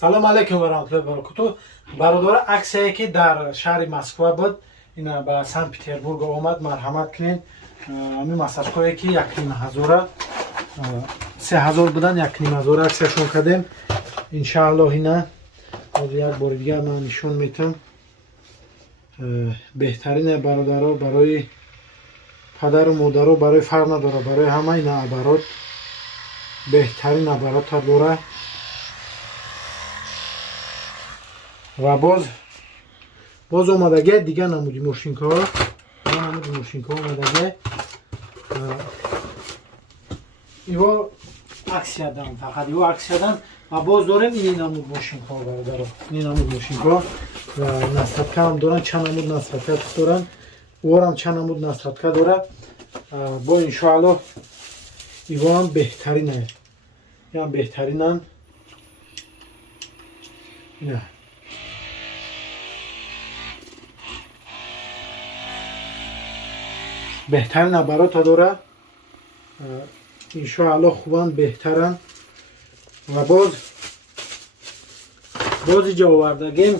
Салом алейкум ва раҳматуллоҳи ва баракатуҳ. Бародора аксияе ки дар шаҳри Москва буд, ина ба Санкт-Петербург омад, марҳамат кунед. Ами массажҳое ки 1500 3000 будан 1500 аксияшон кардем. Иншааллоҳ ина ҳозир як бори дига ман нишон метам. Беҳтарин бародаро, барои падару модаро, барои фарқ надора, барои ҳама ина абарот беҳтарин абарота дора. Ва боз омадаги дига намуди мошинкаҳо, намуди мошинкаҳо омадаги. Иво аксиядан, фақат иво аксиядан ва боз дорем ин намуд мошинкаҳо бародаро. Ин намуд мошинкаҳо насратка ҳам доран, чанд намуд насратка доран. Уорам чанд намуд насратка дора. Бо иншоаллоҳ иво ҳам беҳтарин аст. Ям беҳтаринан. Ина беҳтарин абарота дора. Иншоаллоҳ хубан беҳтаран. Ва боз иҷо овардагем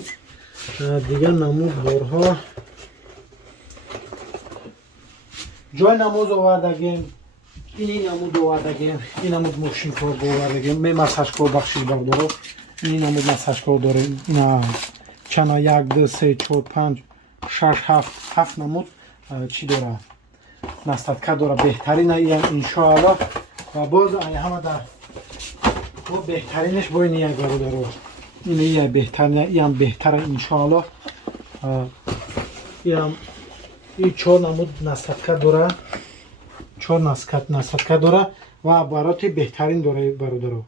дига намуд борҳо ҷой намоз овардагем. Ин намуд овардагем, ин намуд мошинкаҳо овардагем. Ме массажкаҳо бахшиш бардоро. Ин намуд массажкаҳо дорем. Ина чана 1 2 3 4 5 6 7 намуд чӣ дора? Насратка дора. Беҳтарина ин иншоаллоҳ. Ва боз ҳама дар бо беҳтаринаш бо ин як бародаро. Ин як беҳтарина, ин беҳтара иншоаллоҳ. Ин 4 намуд насратка дора. 4 насратка дора ва абароти беҳтарин дора бародаро.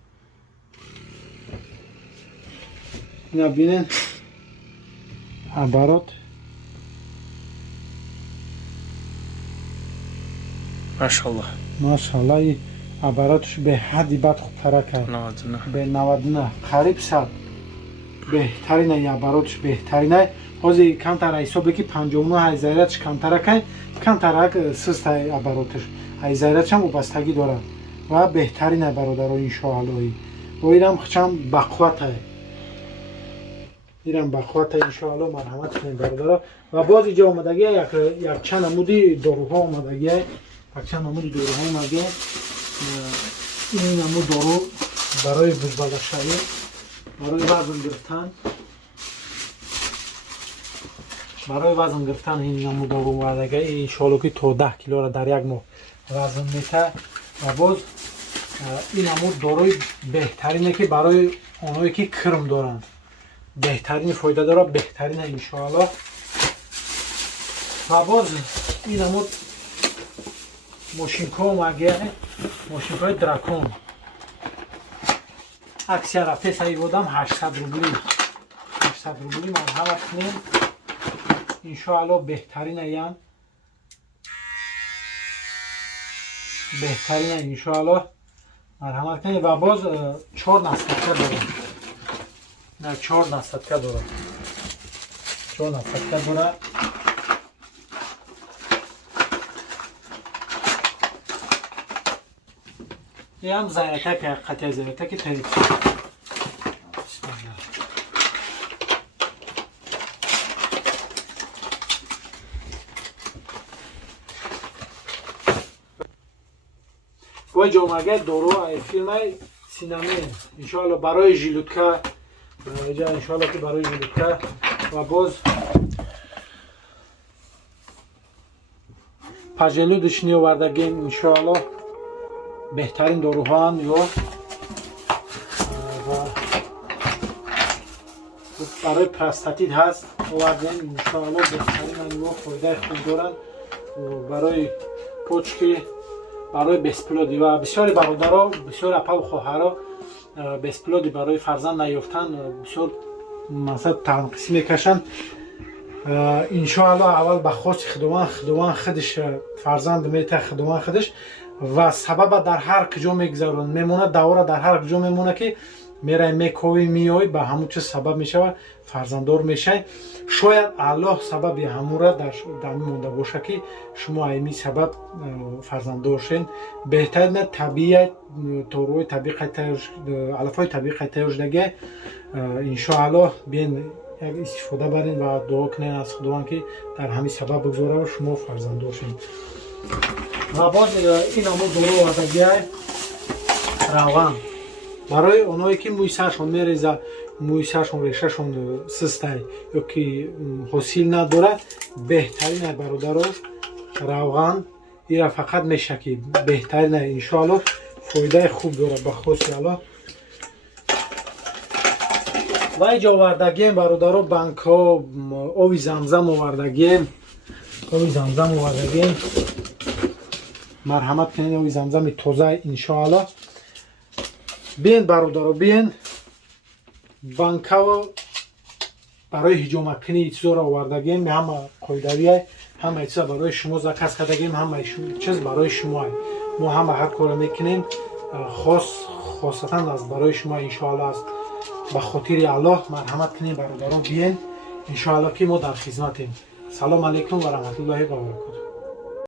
Ина бинен абарот. Машаллах. Машаллах, ин абаротш бе ҳадди бад хубтара кард. 99. Бе 99, қариб 100. Беҳтарина ин абаротш беҳтарина. Ҳозир камтара ҳисобе ки 59 ҳайзайратш камтара кай, камтарак систа абаротш. Ҳайзайратш ҳам вобастагӣ дора. Ва беҳтарина бародаро иншоаллоҳ. Ва инам хичам бақуввата. Ирам бақуввата иншоаллоҳ марҳамат кунед бародаро. Ва боз иҷо омадаги як чанд намуди доруҳо омадаги. Якчанд намуди доруҳо омадаги. Ин намуд дору барои бузбалашавӣ, барои вазн гирифтан. Барои вазн гирифтан ин намуд дору омадаги. Иншоаллоҳ ки то 10 килора дар як моҳ вазн мета. Ва боз ин намуд дорои беҳтарине ки барои онҳое ки кирм доранд. Беҳтарин фоида дора, беҳтарина иншоаллоҳ. Ва боз ин намуд мошинкаҳо омадаги, мошинкаҳои дракон. Аксия рафте сари водам 800 рубли. 800 рубли марҳамат кунем. Иншоаллоҳ беҳтарина ям. Беҳтарина иншоаллоҳ марҳамат кунем. Ва боз 4 насратка дорам. На 4 насратка дорам. 4 насратка дора. Ям зайратак, як қатъя зайратаки тариф. Бо ҷомагаи дору фирмаи Синамен иншоаллоҳ барои жилутка, иншоаллоҳ ки барои жилутка. Ва боз пажелу душни овардагем иншоаллоҳ беҳтарин доруҳоам ё барои простатит ҳаст овардем иншоаллоҳ беҳтарин ё фоидаи хуб доранд барои почки, барои бесплодӣ. Ва бисёри бародаро, бисёри апаву хоҳаро бесплодӣ барои фарзанд наёфтан бисёр масъалат танқисӣ мекашанд. Иншоаллоҳ аввал ба хости худованд худаш фарзанд мета худованд худаш. Ва сабаба дар ҳар куҷо мегузарон мемонад, давора дар ҳар куҷо мемонад ки мерай мековӣ меоӣ ба ҳамун чиз сабаб мешавад фарзанддор мешавӣ. Шояд Аллоҳ сабаби ҳамура дар монда бошад ки шумо ами сабаб фарзанддор шед. Беҳтарина табиат торуи табиқи алафҳои табиқи тайёр шудаги иншоаллоҳ биен як истифода барин ва дуо кунед аз худованд ки дар ҳамин сабаб бигзора ва шумо фарзанддошед. ва боз ин ҳамо дору овардагиай равған барои онҳое ки мӯйсаашон мереза, мӯйсаашон решашон систай ё ки ҳосил надорад, беҳтарина бародаро равған ира фақат меша ки беҳтарина иншоаллоҳ фоидаи хуб дорад ба хоси аллоҳ. ва иҷо овардагием бародаро банкҳо оби замзам овардагием, оби замзам овардагием, марҳамат кунед, оби замзами тоза иншоаллоҳ. биен бародаро биен банкаво барои ҳиҷоматкунии чизоро овардагием, ҳама қоидавие, ҳама чиза барои шумо заказ кардагием, ҳама чиз барои шумо. мо ҳама ҳар кора мекунем хосатан аз барои шумо иншоаллоҳ аст. ба хотири аллоҳ марҳамат кунед бародарон, биен иншоаллоҳ ки мо дар хизматем. салом алайкум ва раҳматуллоҳи ва баракатуҳ.